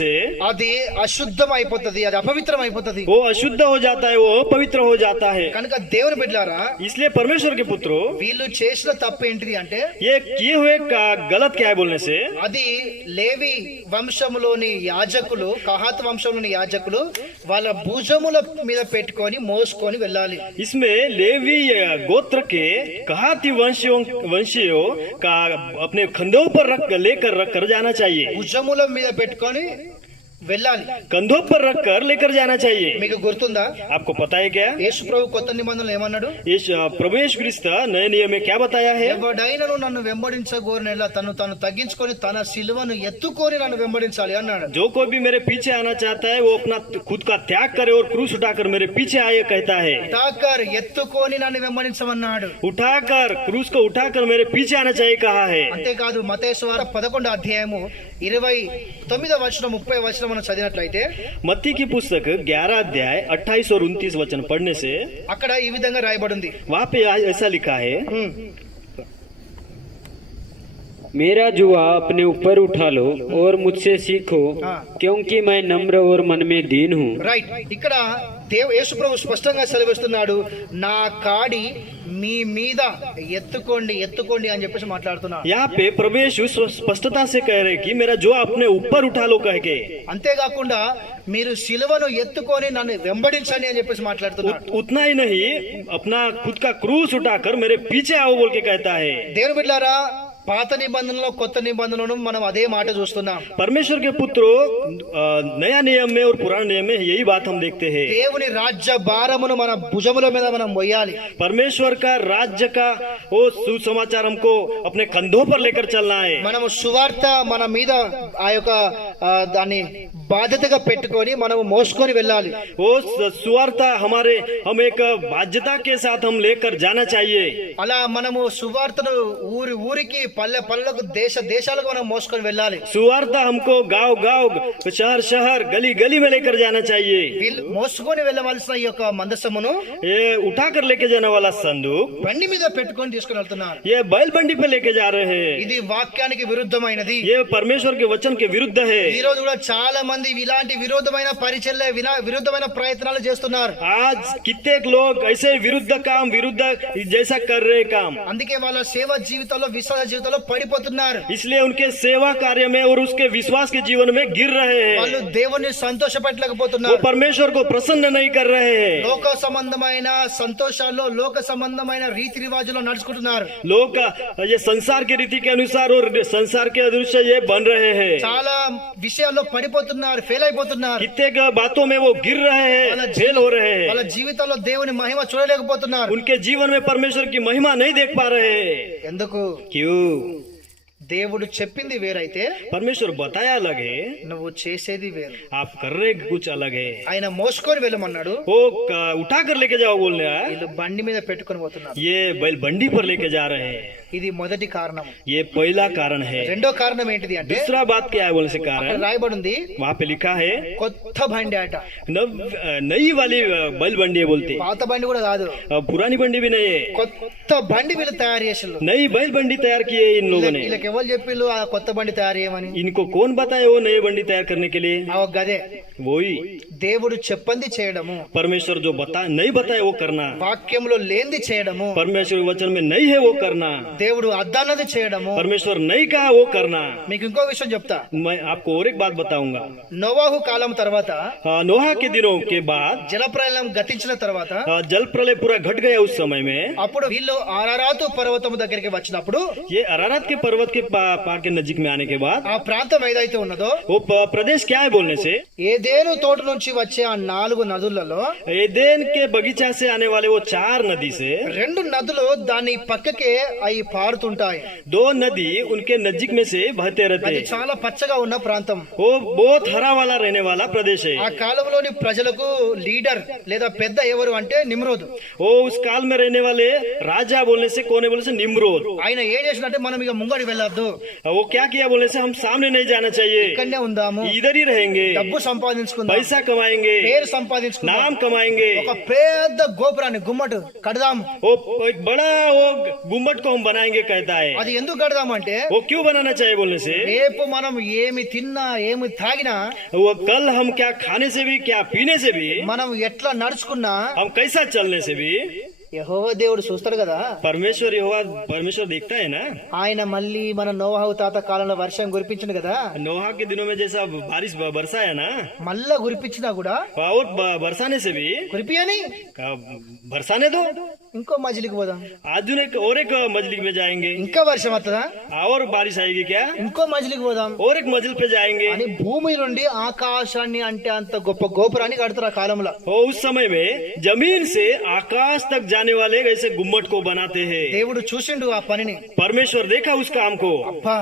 అది అశుద్ధం అయిపోతుంది, అది అపవిత్రం అయిపోతుంది. वो अशुद्ध हो जाता है, वो अपवित्र हो जाता है. కనుక దేవుని బిడ్డలారా, इसलिए परमेश्वर के पुत्रों, వీళ్ళు చేసిన తప్పు ఏంటిది అంటే ये किए हुए का गलत क्या है बोलने से, అది లేవి వంశములోని యాజకులు, కహాత్ వంశంలోని యాజకులు వాళ్ళ భుజముల మీద పెట్టుకొని మోసుకొని వెళ్ళాలి. इसमें लेवी गोत्र के कहाती वंशियों का अपने कंधों पर लेकर रख कर जाना चाहिए. భుజముల మీద పెట్టుకొని వెళ్ళాలి. कंधों पर रख कर लेकर जाना चाहिए. మీకు గుర్తుందా, आपको पता है क्या? యేసు ప్రభు కొత్త నిబంధనలు ఏమన్నాడు? प्रभु यीशु ख्रिस्त नए नियम में क्या बताया है? ఎవడైనను నన్ను వెంబడించగోరినెలా తను తాను తగ్గించుకొని తన సిలువను ఎత్తుకొని నన్ను వెంబడించాలి అన్నాడు. जो कोई भी मेरे पीछे आना चाहता है वो अपना खुद का त्याग करे और क्रूस उठाकर मेरे पीछे आए कहता है. తాకర్ ఎత్తుకొని నన్ను వెంబడించమన్నాడు. उठाकर क्रूस को उठाकर मेरे पीछे आना चाहिए कहा है. అంతేకాదు మత్తయి సువార్త 11వ అధ్యాయము 29వ వచనం 30వ వచనం మనం చదివినట్లయితే मत्ती की पुस्तक 11 अध्याय 28 और 29 वचन पढ़ने से అక్కడ ఈ విధంగా రాయబడింది. वहाँ पे ऐसा लिखा है, मेरा जुआ अपने ऊपर उठा लो और मुझसे सीखो, क्योंकि मैं नम्र और मन में दीन हूँ. రైట్, ఇక్కడ యేసు ప్రభు స్పష్టంగా సెలవిస్తున్నాడు, నా కాడి మీ మీద ఎత్తుకోండి ఎత్తుకోండి అని చెప్పేసి మాట్లాడుతున్నాడు. यहाँ पे प्रभु यीशु स्पष्टता से कह रहे कि मेरा जो अपने ऊपर उठा लो कह के. అంతేకాకుండా మీరు సిలువను ఎత్తుకొని నన్ను వెంబడించండి అని చెప్పేసి మాట్లాడుతున్నాడు. उतना ही नहीं, अपना खुद का क्रूस उठाकर मेरे पीछे आओ बोल के कहता है. దేవుని బిడ్డలారా, పాత నిబంధనలో కొత్త నిబంధనలను మనం అదే మాట చూస్తున్నాం. परमेश्वर के पुत्रों, नया नियम में और पुराने नियम में यही बात हम देखते हैं. దేవుని రాజ్య భారమును మన భుజముల మీద మనం మోయాలి. परमेश्वर का राज्य का वो सुसमाचार हमको अपने कंधों पर लेकर चलना है. మనము సువార్త మన మీద ఆ యొక్క దాన్ని బాధ్యతగా పెట్టుకొని మనము మోసుకొని వెళ్ళాలి. वो सुवार्ता हमारे हम एक बाध्यता के साथ हम लेकर जाना चाहिए. అలా మనము సువార్తను ఊరి ఊరికి పల్లె పల్లెలకు దేశ దేశాలకు మనం మోసుకొని వెళ్ళాలి. सुवार्ता हमको गांव गांव शहर शहर गली गली में लेकर जाना चाहिए. వీళ్ళు మోసుకొని వెళ్ళవలసిన ఈ యొక్క మందసమును ये उठाकर लेके जाने वाला संदूक బండి మీద పెట్టుకొని తీసుకుని వెళ్తున్నారు. ये बैल बंडी पे लेके जा रहे हैं. ఇది వాక్యానికి విరుద్ధమైనది. ये परमेश्वर के वचन के विरुद्ध है. ఈ రోజు కూడా చాలా మంది ఇలాంటి విరోధమైన పరిచర్య విరుద్ధమైన ప్రయత్నాలు చేస్తున్నారు. आज कितने लोग ऐसे विरुद्ध काम विरुद्ध जैसा कर रहे काम, అందుకే వాళ్ళ సేవ జీవితంలో విశ్వాస జీవితంలో పడిపోతున్నారు. इसलिए उनके सेवा कार्य में और उसके विश्वास के जीवन में गिर रहे వాళ్ళు हैं. దేవుని वो సంతోషపెట్టలేకపోతున్నారు. परमेश्वर को प्रसन्न नहीं कर रहे हैं. లోక సంబంధమైన సంతోషాల్లో లోక సంబంధమైన రీతి రివాజులో నడుచుకుంటున్నారు. लोग ये संसार के रीति के अनुसार और संसार के अनुसार ये बन रहे हैं. చాలా విషయాల్లో పడిపోతున్నారు, ఫెయిల్ అయిపోతున్నారు. कितने बातों में वो गिर रहे हैं, फेल हो रहे వాళ్ళ हैं. జీవితంలో దేవుని మహిమ చూడలేకపోతున్నారు. उनके जीवन में परमेश्वर की महिमा नहीं देख पा रहे हैं. ఎందుకు? क्यों? దేవుడు చెప్పింది వేరైతే परमेश्वर बताया अलग है, నువ్వు చేసేది వేరు. आप कर रहे कुछ अलग है. ఆయన మోసుకొని వెళ్ళమన్నాడు, वो उठा कर लेके जाओ बोल रहा है. వీళ్ళు బండి మీద పెట్టుకొని పోతున్నారు. ये बैल बंडी पर लेके जा रहे हैं. ఇది మొదటి కారణం. ये पहला कारण है. రెండో కారణం ఏంటిది అంటే दूसरा बात क्या है बोलने से అక్కడ कारण రాయబడింది, वहाँ पे लिखा है కొత్త బండి అట. नई वाली बैल बंडी है बोलते. పాత బండి కూడా కాదు, पुरानी बंडी भी नहीं है, కొత్త బండి వీళ్ళు తయారు చేసిండ్రు. नई बैल बंडी तैयार की है इन लोगों ने. వీళ్ళకి ఎవరు చెప్పిళ్ళు ఆ కొత్త బండి తయారు చేయమని? इनको कौन बताया वो नई बंडी तैयार करने के लिए? ఆ గదే वही దేవుడు చెప్పంది చేయడము, परमेश्वर जो नहीं बताए वो करना, వాక్యంలో లేనిది చేయడము, परमेश्वर के वचन में नहीं है वो करना, దేవుడు అద్దన్నది చేయడము. परमेश्वर नहीं कहा वो करना. మీకు ఇంకో విషయం చెప్తా. मैं आपको और एक बात बताऊंगा. నోవాహు కాలం తర్వాత, नोहा के दिनों के बाद జలప్రలయం గతించిన తర్వాత जल प्रलय पूरा घट गया उस समय में. అప్పుడు వీళ్ళు అరారాతు పర్వతం దగ్గరికి వచ్చినప్పుడు ये अरारात के पर्वत के पहाड़ के नजीक में आने के बाद ఆ ప్రాంతం ఏదైతే ఉన్నదో वो प्रदेश क्या है बोलने से, ఏదేను తోట నుంచి వచ్చే ఆ 4 నదులలో एदेन के बगीचा से आने वाले वो 4 नदी से 2 నదులు దాని పక్కకే అవి పారుతుంటాయి. 2 नदी उनके नजीक में से बहते रहते అది हैं. చాలా పచ్చగా ఉన్న ప్రాంతం. वो बहुत हरा वाला रहने वाला प्रदेश है. ఆ కాలంలోని ప్రజలకు లీడర్ లేదా పెద్ద ఎవరు అంటే నిమ్రోద్. वो उस काल में रहने वाले राजा बोलने से कौन है बोलने से निम्रोद. ఆయన ఏం చేసినట్టే మనం ఇక ముంగడి వెళ్ళొద్దు, वो क्या किया बोलने से हम सामने नहीं जाना चाहिए, ఇక్కడనే ఉందాము, इधर ही रहेंगे, డబ్బు సంపాదించుకుందాం, पैसा कमाएंगे, పేరు సంపాదించుకుందాం, नाम कमाएंगे, ఒక పెద్ద గోపురాన్ని గుమ్మటు కడదాం. वो एक बड़ा वो गुम्बद को हम बनाएंगे कहता है. అది ఎందుకు కడదాం అంటే वो क्यों बनाना चाहिए बोलने से, రేపు మనం ఏమి తిన్నా ఏమి తాగినా वो कल हम क्या खाने से भी क्या पीने से भी, మనం ఎట్లా నడుచుకున్నా हम कैसा चलने से भी యెహోవా దేవుడు చూస్తాడు కదా. परमेश्वर देखता है ना. ఆయన మళ్ళీ మన నోవాహు తాత కాలంలో వర్షం కురిపించింది కదా, नोहा के दिनों में जैसा बारिश बरसाया ना, మళ్ళా కురిపించినా కూడా और बरसाने से भी కురిపియని बरसाने दो. ఇంకో మజిలికి పోదాం, आधुनिक और एक मजलिक में जाएंगे, ఇంకా వర్షం వస్తుందా, और बारिश आएगी क्या, ఇంకో మజిలికి పోదాం और एक मंजिल पे जाएंगे. అని భూమి నుండి ఆకాశాన్ని అంటే అంత గొప్ప గోపురాన్ని కడతారు ఆ కాలంలో. और उस समय में जमीन से आकाश तक जाने वाले ऐसे गुम्मट को बनाते हैं. దేవుడు చూసిండు ఆ పనిని. परमेश्वर देखा उस काम को. అబ్బా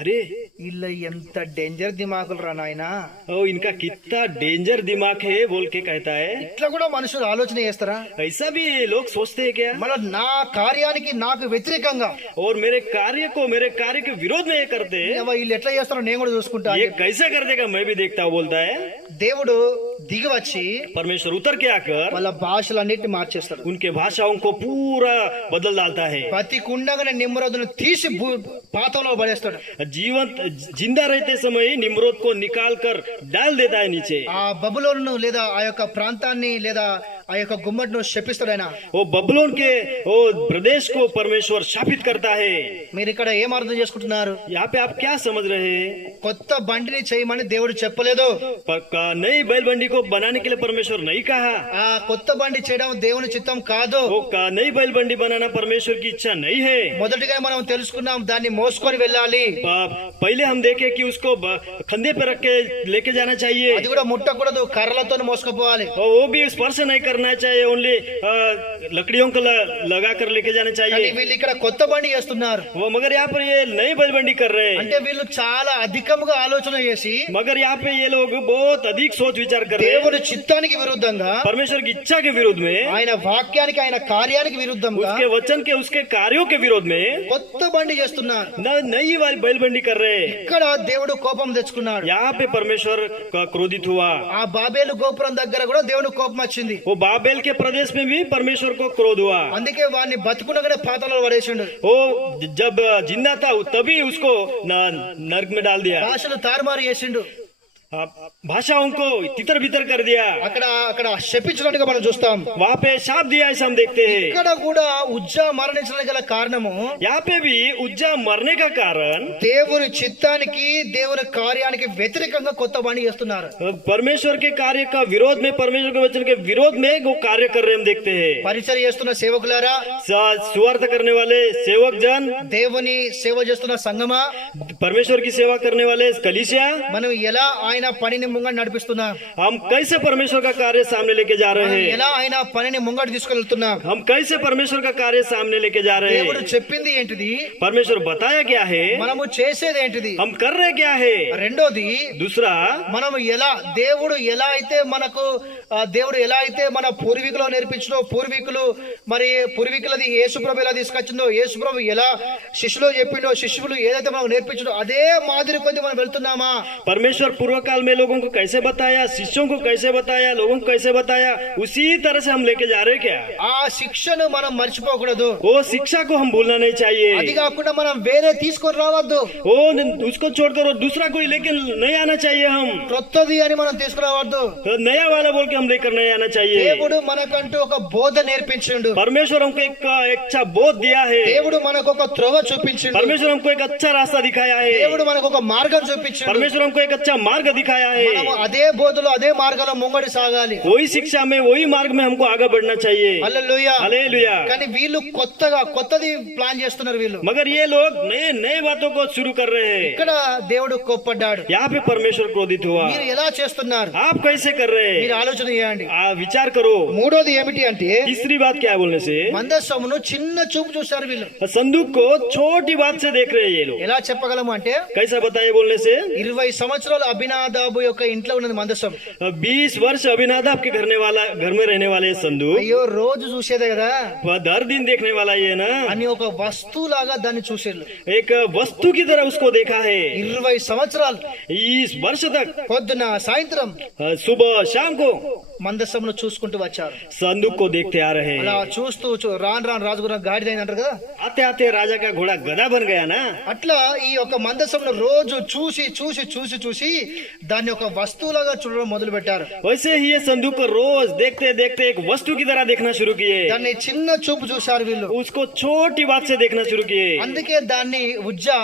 अरे వీళ్ళ ఎంత డేంజర్ దిమాకులు రా నాయనా, ओ इनका कितना डेंजर दिमाग है बोल के कहता है. ఇట్లా కూడా మనుషులు ఆలోచన చేస్తారా? ऐसा भी लोग सोचते हैं क्या, మన నా కార్యానికి నాకు వ్యతిరేకంగా और मेरे कार्य के विरोध में ये करते हैं. ఏవో వీళ్ళు ఎట్లా చేస్తారో నేను కూడా చూసుకుంటా అని ये कैसे कर देगा मैं भी देखता हूँ बोलता है. దేవుడు దిగి వచ్చి परमेश्वर उतर के आकर వాళ్ళ భాషలన్నిటిని మార్చేస్తాడు. उनके भाषाओं को पूरा बदल डालता है. ప్రతి కుండగానే నిమ్రోదును తీసి పాతంలో పడేస్తాడు. जीवंत जिंदा रहते समय निम्रोद को निकाल कर डाल देता है नीचे. ఆ బబులోను లేదా ఆ యొక్క ప్రాంతాన్ని లేదా ఆ యొక్క గుమ్మడిను శపిస్తాడు ఆయన. वो बबलोन के वो प्रदेश को परमेश्वर शापित करता है. మీరు ఇక్కడ ఏం అర్థం చేసుకుంటున్నారు? यहाँ पे आप क्या समझ रहे हैं, కొత్త బండిని చేయమని దేవుడు చెప్పలేదు. नई बैलबंडी को बनाने के लिए परमेश्वर नहीं कहा. ఆ కొత్త బండి చేయడం దేవుని చిత్తం కాదు. वो नई बैलबंडी बनाना परमेश्वर की इच्छा नहीं है. మొదటిగా మనం తెలుసుకున్నాం దాన్ని మోసుకొని వెళ్ళాలి. पहले हम देखे कि उसको कंधे पे रख के लेके जाना चाहिए. అది కూడా ముట్టకూడదు, కర్రలతో మోసుకుపోవాలి. और वो भी स्पर्श नहीं करना चाहिए, ओनली लकड़ियों को लगा कर लेके जाना కానీ चाहिए. వీళ్ళు ఇక్కడ కొత్త బండి చేస్తున్నారు. वो मगर यहाँ पर ये नई बैलबंडी कर रहे हैं. అంటే వీళ్ళు చాలా అధికంగా ఆలోచన చేసి मगर यहाँ पे ये लोग बहुत अधिक सोच विचार कर रहे हैं. దేవుని చిత్తానికి విరుద్ధంగా, परमेश्वर की इच्छा के विरोध में, ఆయన వాక్యానికి ఆయన కార్యానికి విరుద్ధంగా उसके वचन के उसके कार्यों के विरोध में కొత్త బండి చేస్తున్నారు. नई वाली बैलबंडी कर रहे हैं. ఇక్కడ దేవుడు కోపం తెచ్చుకున్నాడు. यहाँ पे परमेश्वर का क्रोधित हुआ. ఆ బాబేలు గోపురం దగ్గర కూడా దేవుని కోపం వచ్చింది. वो बाबेल के प्रदेश में भी परमेश्वर को क्रोध हुआ. అందుకే వాడిని బతుకునగానే పాతాళంలో పడేసిండు. वो जब जिंदा था तभी उसको नरक में डाल दिया. భాషలు తారుమారు చేసిండు. भाषाओं को तितर बितर कर दिया. అక్కడ శపించినట్టుగా మనం చూస్తాం. वहाँ पे शाप दिया ऐसा हम देखते हैं. ఇక్కడ కూడా ఉజ్జా మరణించడానికి గల కారణము यहाँ पे भी उज्जा मरने का कारण దేవుని చిత్తానికి దేవుని కార్యానికి వ్యతిరేకంగా కొత్త బండి చేస్తున్నారు. परमेश्वर के कार्य का विरोध में, परमेश्वर के वचन के विरोध में वो कार्य कर रहे हम देखते हैं. పరిచర్య చేస్తున్న సేవకులారా, सुवार्थ करने वाले सेवक जन, దేవుని సేవ చేస్తున్న సంగమా, परमेश्वर की सेवा करने वाले कलीसिया, మనం ఎలా ఆయన పనిని ముంగడు నడిపిస్తున్నాం, हम कैसे परमेश्वर का कार्य सामने लेके जा रहे మనం हैं, ఎలా ఆయన పనిని ముంగడు తీసుకెళ్తున్నాం. हम कैसे परमेश्वर का कार्य सामने लेके जा रहे దేవుడు हैं. చెప్పింది ఏంటిది, परमेश्वर बताया क्या है, మనము చేసేది ఏంటిది. हम कर रहे क्या है. రెండోది, दूसरा, మనం దేవుడు ఎలా అయితే మనకు దేవుడు ఎలా అయితే మన పూర్వీకులు నేర్పించిందో, పూర్వీకులది యేసుప్రభు ఎలా తీసుకొచ్చిందో, యేసుప్రభు ఎలా శిష్యులు చెప్పిండో, శిష్యులు ఏదైతే మనకు నేర్పించిందో అదే మాదిరి కొద్ది మనం వెళ్తున్నామా. परमेश्वर पूर्व काल में लोगों को कैसे बताया, शिष्यों को कैसे बताया, लोगों को कैसे बताया, उसी तरह से हम लेके जा रहे क्या. ఆ శిక్షను మనం మర్చిపోకూడదు. वो शिक्षा को हम भूलना नहीं అది चाहिए. కాకుండా మనం వేరే తీసుకొని రావద్దు. वो उसको छोड़कर और दूसरा कोई लेके नहीं आना चाहिए. हम క్రొత్తది అని మనం తీసుకురావద్దు. नया वाला बोल के हम लेकर नहीं आना चाहिए. దేవుడు మనకంటూ ఒక బోధ నేర్పించిండు. परमेश्वर हमको एक अच्छा बोध दिया है. దేవుడు మనకు ఒక త్రోవ చూపించిండు. परमेश्वर हमको एक अच्छा रास्ता दिखाया है. దేవుడు మనకు ఒక మార్గం చూపించిండు. परमेश्वर हमको एक अच्छा मार्ग दिखाया మనము है। అదే బోధలో అదే మార్గంలో ముంగడి సాగాలి. वही शिक्षा में वही मार्ग में हमको आगे बढ़ना चाहिए। హల్లెలూయా. हालेलुया। కానీ వీళ్ళు కొత్తది ప్లాన్ చేస్తున్నారు వీళ్ళు. मगर ये लोग नए नए बातों को शुरू कर रहे हैं। ఇక్కడ దేవుడు కోప్పడ్డాడు. यहाँ पे परमेश्वर क्रोधित हुआ। మీరు ఎలా చేస్తున్నారు? आप कैसे कर रहे మీరు हैं? ఆలోచన చేయండి. विचार करो। మూడోది ఏమిటి అంటే तीसरी बात क्या है बोलने से, మందసమును చిన్న చూపు చూశారు వీళ్ళు. संदूक को छोटी बात से देख रहे हैं ये लोग। ఎలా చెప్పగలము అంటే कैसा बताए बोलने से, 20 సంవత్సరాలు అభినాదాబు యొక్క ఇంట్లో ఉన్నది మందసం. 20 वर्ष अभिनादाब के घर में रहने वाले संदूक, అయ్యో రోజు చూసేదే కదా वह हर दिन देखने वाला ये ना, అని ఒక వస్తువులాగా దాన్ని చూసేళ్ళు. एक वस्तु की तरह उसको देखा है। 20 సంవత్సరాలు 20 वर्ष तक పొద్దున సాయంత్రం सुबह शाम को మందసమును చూసుకుంటూ వచ్చారు. संदूक को देखते आ रहे అలా हैं। చూస్తూ రాను రాను రాజుగుర గాడిదైంది అంటారు కదా, आते आते राजा का घोड़ा गधा बन गया ना। అట్లా ఈ యొక్క మందసమును రోజు చూసి చూసి చూసి చూసి దాన్ని ఒక వస్తువులాగా చూడడం మొదలు పెట్టారు. वैसे ही ये संदूक को रोज देखते देखते एक वस्तु की तरह देखना शुरू किए। దాన్ని చిన్న చూపు చూశారు వీళ్ళు. उसको छोटी बात से देखना शुरू किए। అందుకే దాన్ని ఉజ్జా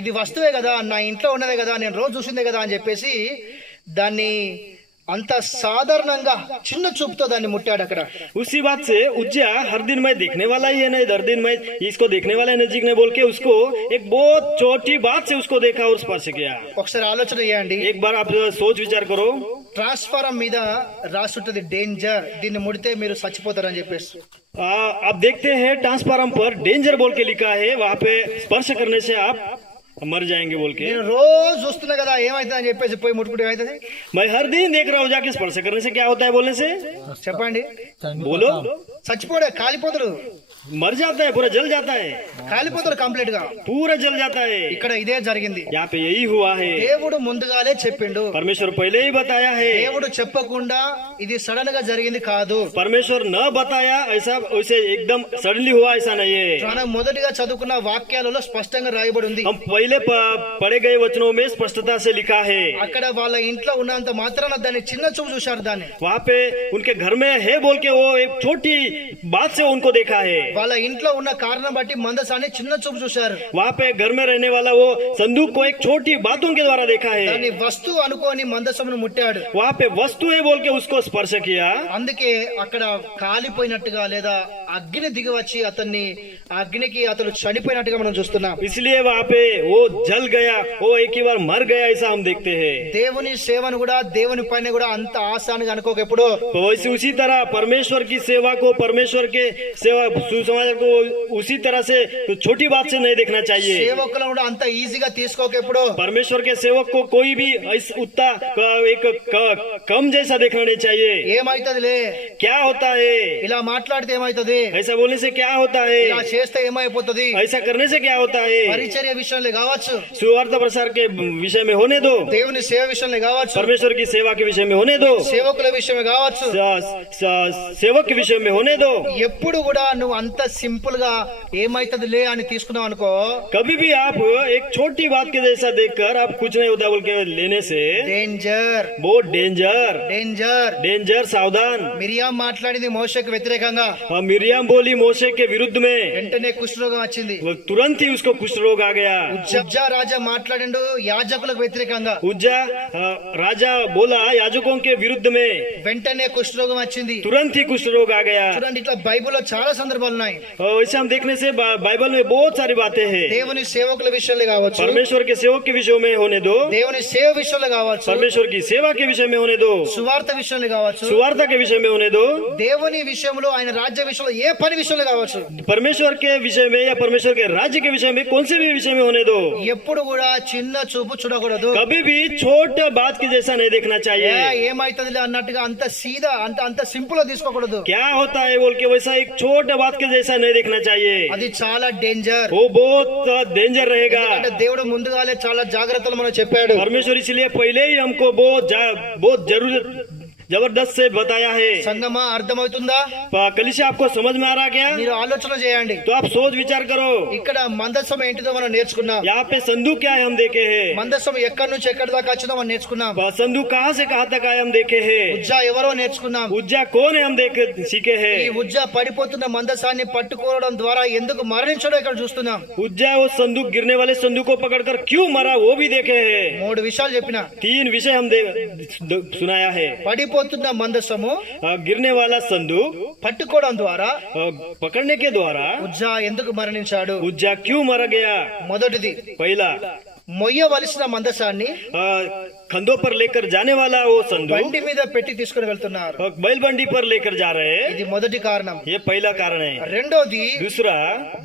ఇది వస్తువే కదా, నా ఇంట్లో ఉన్నదే కదా, నేను రోజు చూసిందే కదా అని చెప్పేసి దాన్ని అంత సాధారణంగా చిన్న చూపుతో దాన్ని ముట్టాడు అక్కడ. उसी बात से उज्जा हर दिन मैं देखने वाला ही है ना, हर दिन मैं इसको देखने वाला है नजदीक ने बोल के उसको एक बहुत छोटी बात से उसको देखा और स्पर्श किया। ఒకసారి ఆలోచన చేయండి. एक बार आप सोच विचार करो। ట్రాన్స్ఫారం మీద రాసుంటది డేంజర్, దీన్ని ముడితే మీరు చచ్చిపోతారని చెప్పేసి. आप देखते हैं ट्रांसफार्म पर डेंजर बोल के लिखा है, वहाँ पे स्पर्श करने से आप मर जाएंगे बोल के। నేను రోజు చూస్తున్నా కదా ఏమైతుంది అని చెప్పేసి పోయి ముట్టుకుంటే ఏమైతుంది मैं हर दिन देख रहा हूँ, जाके स्पर्श करने से क्या होता है बोलने से, చెప్పండి. बोलो। చచ్చిపోడే, కాలిపోతారు, मर जाता है, पूरा जल जाता है, కాలిపోతారు కంప్లీట్ గా. पूरा जल जाता है। ఇక్కడ ఇదే జరిగింది. यहाँ पे यही हुआ है। దేవుడు ముందుగానే చెప్పిండు. परमेश्वर पहले ही बताया है। దేవుడు చెప్పకుండా ఇది సడన్ గా జరిగింది కాదు. परमेश्वर न बताया ऐसा वैसे एकदम सडनली हुआ ऐसा नहीं है। మనం మొదటిగా చదువుకున్న వాక్యాలలో స్పష్టంగా రాయబడి ఉంది. हम पहले पढ़े गए वचनों में स्पष्टता से लिखा है। అక్కడ వాళ్ళ ఇంట్లో ఉన్నంత మాత్రాన దాన్ని చిన్న చూపు చూశారు. దాన్ని वहाँ पे उनके घर में है बोल के वो एक छोटी बात से उनको देखा है। వాళ్ళ ఇంట్లో ఉన్న కారణం బట్టి మందసాన్ని చిన్న చూపు చూశారు. वहाँ पे घर में रहने वाला वो संदूक को एक छोटी बातों के द्वारा देखा దాన్ని है। వస్తువు అనుకోని మందసమును ముట్టాడు. वहाँ पे वस्तु है बोल के उसको स्पर्श किया। అందుకే అక్కడ కాలిపోయినట్టుగా లేదా అగ్ని దిగి వచ్చి అతన్ని అగ్నికి అతను చనిపోయినట్టుగా మనం చూస్తున్నాం. इसलिए वहाँ पे वो जल गया, वो एक ही बार मर गया ऐसा हम देखते हैं। దేవుని సేవను కూడా దేవుని పైన కూడా అంత ఆసానిగా అనుకోక ఎప్పుడు तो वैसे उसी तरह परमेश्वर की सेवा को, परमेश्वर के सेवा सुसमाचार को उसी तरह से तो छोटी बात से नहीं देखना चाहिए। సేవకులను కూడా అంత ఈజీగా తీసుకోక ఎప్పుడు परमेश्वर के सेवक को कोई भी उतना एक कम जैसा देखना नहीं चाहिए। ఏమైతదిలే, क्या होता है, ఇలా మాట్లాడితే ఏమైతది, ऐसा बोलने से क्या होता है, ఇలా చేస్తే ఏమైపోతుంది, ऐसा करने से क्या होता है। పరిచర్య విషయంలో కావచ్చు, सुवार्ता प्रसार के विषय में होने दो, దేవుని సేవ విషయంలో కావచ్చు, परमेश्वर की सेवा के विषय में होने दो, సేవకుల విషయమే కావచ్చు, सेवक के विषय में होने दो। ఎప్పుడు కూడా నువ్వు అంత సింపుల్ గా ఏమైతది లే అని తీసుకున్నావు అనుకో, कभी भी आप एक छोटी बात के जैसा देखकर आप कुछ नहीं होता बोल के लेने से డేంజర్ बहुत डेंजर, డేంజర్. डेंजर, सावधान। మిరియాం మాట్లాడింది మోషేకు వ్యతిరేకంగా, मिरियम बोली मोशे के विरुद्ध में, వెంటనే కుష్ఠరోగం వచ్చింది. वो तुरंत ही उसको कुष्ठ रोग आ गया। ఉజ్జా రాజా మాట్లాడిండు యాజకులకు వ్యతిరేకంగా, उज्जा राजा बोला याजकों के विरुद्ध में, వెంటనే కుష్ఠరోగం వచ్చింది. तुरंत ही कुष्ठ रोग आ गया। చూడండి ఇట్లా బైబిల్లో చాలా సందర్భాలు ఉన్నాయి. और वैसे हम देखने से बाइबल में बहुत सारी बातें हैं। దేవుని సేవకుల విషయంలో కావచ్చు, परमेश्वर के सेवक के विषय में होने दो, దేవుని సేవ విషయంలో కావచ్చు, परमेश्वर की सेवा के विषय में होने दो, సువార్త విషయంలో కావచ్చు, सुवार्ता के विषय में होने दो, దేవుని విషయంలో ఆయన రాజ్య విషయంలో ఏ పని విషయంలో కావచ్చు, परमेश्वर के विषय में या परमेश्वर के राज्य के विषय में कौन से भी विषय में होने दो, ఎప్పుడు కూడా చిన్న చూపు చూడకూడదు. कभी भी छोटा बात के जैसा नहीं देखना चाहिए। ఏమైతుంది అన్నట్టుగా అంత సీదా అంత సింపుల్ గా తీసుకోకూడదు. क्या होता है बोल के वैसा एक छोटा बात के जैसा नहीं देखना चाहिए। అది చాలా డేంజర్. वो बहुत डेंजर रहेगा। అంటే దేవుడు ముందుగానే చాలా జాగ్రత్తలు మనకు చెప్పాడు. परमेश्वर इसलिए पहले ही हमको बहुत जबरदस्त से बताया है। సంగమా అర్థమవుతుందా? कलिसिया आपको समझ में आ रहा क्या? మీరు ఆలోచన చేయండి. तो आप सोच विचार करो। ఇక్కడ మందసం ఏంటిదో మనం నేర్చుకున్నాం. यहाँ पे संदूक क्या है हम देखे हैं। మందసం ఎక్కడి నుంచి ఎక్కడి దాకా వచ్చిందో మనం నేర్చుకున్నాం. संदूक कहाँ से कहाँ तक आए हम देखे हैं। ఉజ్జా ఎవరో నేర్చుకున్నాం. उज्जा कौन है हम देखे सीखे ఈ हैं। ఉజ్జా పడిపోతున్న మందసాన్ని పట్టుకోవడం ద్వారా ఎందుకు మరణించడో ఇక్కడ చూస్తున్నాం. उज्जा वो संदूक गिरने वाले संदूक को पकड़कर क्यों मरा वो भी देखे हैं। 3 విషయాలు చెప్పిన. 3 विषय हम सुनाया है। పడిపోతున్న మందసము गिरने वाला संदूक పట్టుకోవడం ద్వారా पकड़ने के द्वारा ఉజ్జా ఎందుకు మరణించాడు. उज्जा क्यों मर गया। మొదటిది पहला మొయ్యవలసిన మందసాన్ని कंधों पर लेकर जाने वाला वो संदूक బండి మీద పెట్టి తీసుకుని వెళ్తున్నారు. बैल बंडी पर लेकर जा रहे हैं। ఇది మొదటి కారణం. ये पहला कारण है। రెండోది दूसरा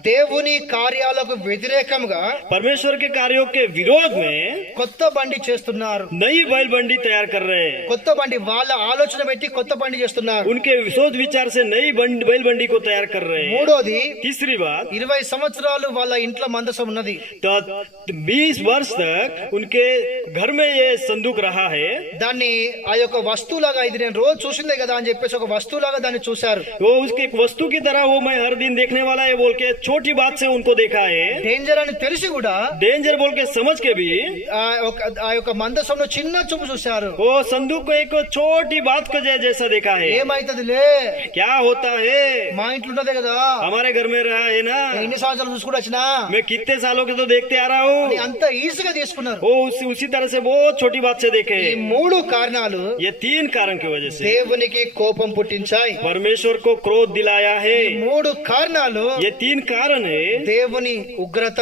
దేవుని కార్యాలకు వ్యతిరేకంగా परमेश्वर के कार्यों के विरोध में కొత్త బండి చేస్తున్నారు. नई बैल बंडी तैयार कर रहे हैं। కొత్త బండి వాళ్ళ ఆలోచన పెట్టి కొత్త బండి చేస్తున్నారు. उनके सोच विचार से नई बैल बंडी को तैयार कर रहे हैं। మూడోది तीसरी बात 20 సంవత్సరాలు వాళ్ళ ఇంట్లో మందసం ఉన్నది. 20 वर्ष तक उनके घर में ये संदूक रहा है। దాన్ని ఆ యొక్క వస్తువులాగా ఇది నేను రోజు చూసిందే కదా అని చెప్పేసి ఒక వస్తువులాగా దాన్ని చూశారు. वो उसके एक वस्तु की तरह वो मैं हर दिन देखने वाला है बोल के छोटी बात से उनको देखा है। డేంజర్ అని తెలిసి కూడా डेंजर बोल के समझ के भी ఆ యొక్క మందసంలో చిన్న చూపు చూశారు. वो संदूक को एक छोटी बात को जैसा देखा है। ఏమైతుందిలే क्या होता है మా ఇంట్లో ఉన్నదే కదా, हमारे घर में रहा है ना, ఎన్ని సంవత్సరాలు చూసుకుంటూ వచ్చినా मैं कितने सालों के तो देखते आ रहा हूँ। అని అంత ఈజీగా తీసుకున్నారు. वो उसी तरह से बहुत छोटी बात से देखे। ఈ 3 కారణాలు ये 3 कारण की वजह से దేవునికి కోపం పుట్టించాయి. परमेश्वर को क्रोध दिलाया है। 3 కారణాలు ये 3 कारण है దేవుని ఉగ్రత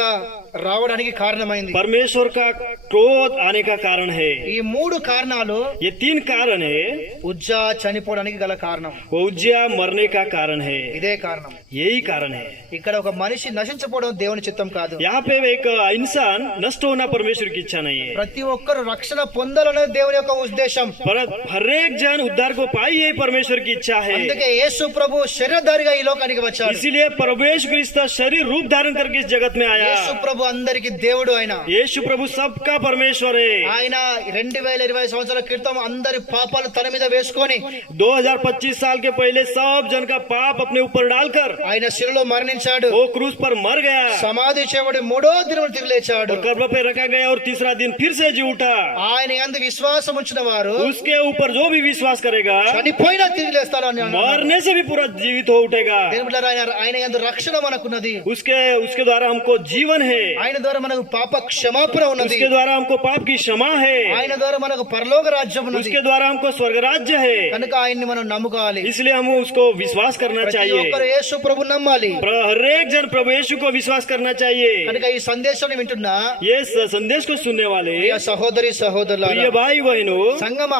రావడానికి కారణమైంది. परमेश्वर का क्रोध आने का कारण है। ఈ 3 కారణాలు ये 3 कारण है। ఉజ్జా చనిపోవడానికి గల కారణం. वो उज्जा मरने का कारण है। ఇదే కారణం. यही कारण है। ఇక్కడ ఒక మనిషి నశించకపోవడం దేవుని చిత్తం కాదు. यहाँ पे एक इंसान नष्ट होना परमेश्वर की इच्छा नहीं है। ప్రతి ఒక్కరు రక్షణ పొందాలనేది దేవుని యొక్క ఉద్దేశం. पर हर एक जन उद्धार को पाई ये परमेश्वर की इच्छा है। అందుకే యేసు ప్రభు శరీరధారిగా ఈ లోకానికి వచ్చాడు. इसीलिए परमेश्वर क्रिस्त शरीर रूप धारण करके इस जगत में आया। యేసు ప్రభు అందరికి దేవుడు. ఆయన यीशु प्रभु सबका परमेश्वर है। ఆయన 2020 సంవత్సరాల క్రితం అందరి పాపాలు తన మీద వేసుకొని 2025 साल के पहले सब जन का पाप अपने ऊपर डालकर ఆయన శిలువలో మరణించాడు. वो क्रूस पर मर गया। సమాధి చేయబడి 3వ దినం తిరిగి లేచాడు. और कब्र पे रखा गया और तीसरा दिन फिर से जी उठा। ఆయన యందు విశ్వాసం ఉంచిన వారు उसके ऊपर जो भी विश्वास करेगा చనిపోయినా తిరిగి లేస్తారు అని అన్నాడు. मरने से भी पूरा जीवित हो उठेगा। దేవుని బిడ్డలారా, ఆయన యందు రక్షణ మనకున్నది. उसके द्वारा हमको जीवन है। ఆయన ద్వారా మనకు పాప క్షమాపణ ఉన్నది. उसके द्वारा हमको पाप की क्षमा है। ఆయన ద్వారా మనకు పరలోక రాజ్యం ఉన్నది. उसके द्वारा हमको स्वर्ग राज्य है। కనుక ఆయన్ని మనం నమ్ముకోవాలి. इसलिए हम उसको विश्वास करना ప్రతి चाहिए। ఒక్కరు యేసు ప్రభు నమ్మాలి. हर एक जन प्रभु यीशु को विश्वास करना चाहिए। కనుక ఈ సందేశాన్ని వింటున్నా ये संदेश को सुनने वाले ప్రియ సహోదరి సహోదరులారా, प्रिय भाई बहनों, సంగమ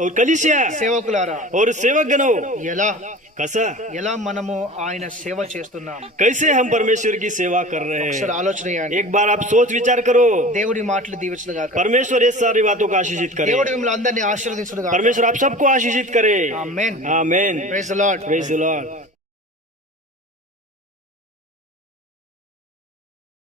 और कलिसिया సేవకులారా, और सेवक गणों, ఎలా మనము ఆయన సేవ చేస్తున్నాం? कैसे हम परमेश्वर की सेवा कर रहे ఒకసారి हैं। ఆలోచన చేయండి. एक बार आप सोच विचार करो। దేవుడి మాటలు దీవించుగాక. परमेश्वर ये सारी बातों को आशीषित करे। దేవుడు మిమ్మల్ని అందరినీ ఆశీర్వదించుగాక. परमेश्वर आप सबको आशीषित करे। Amen. Amen. Praise the Lord. Praise the Lord.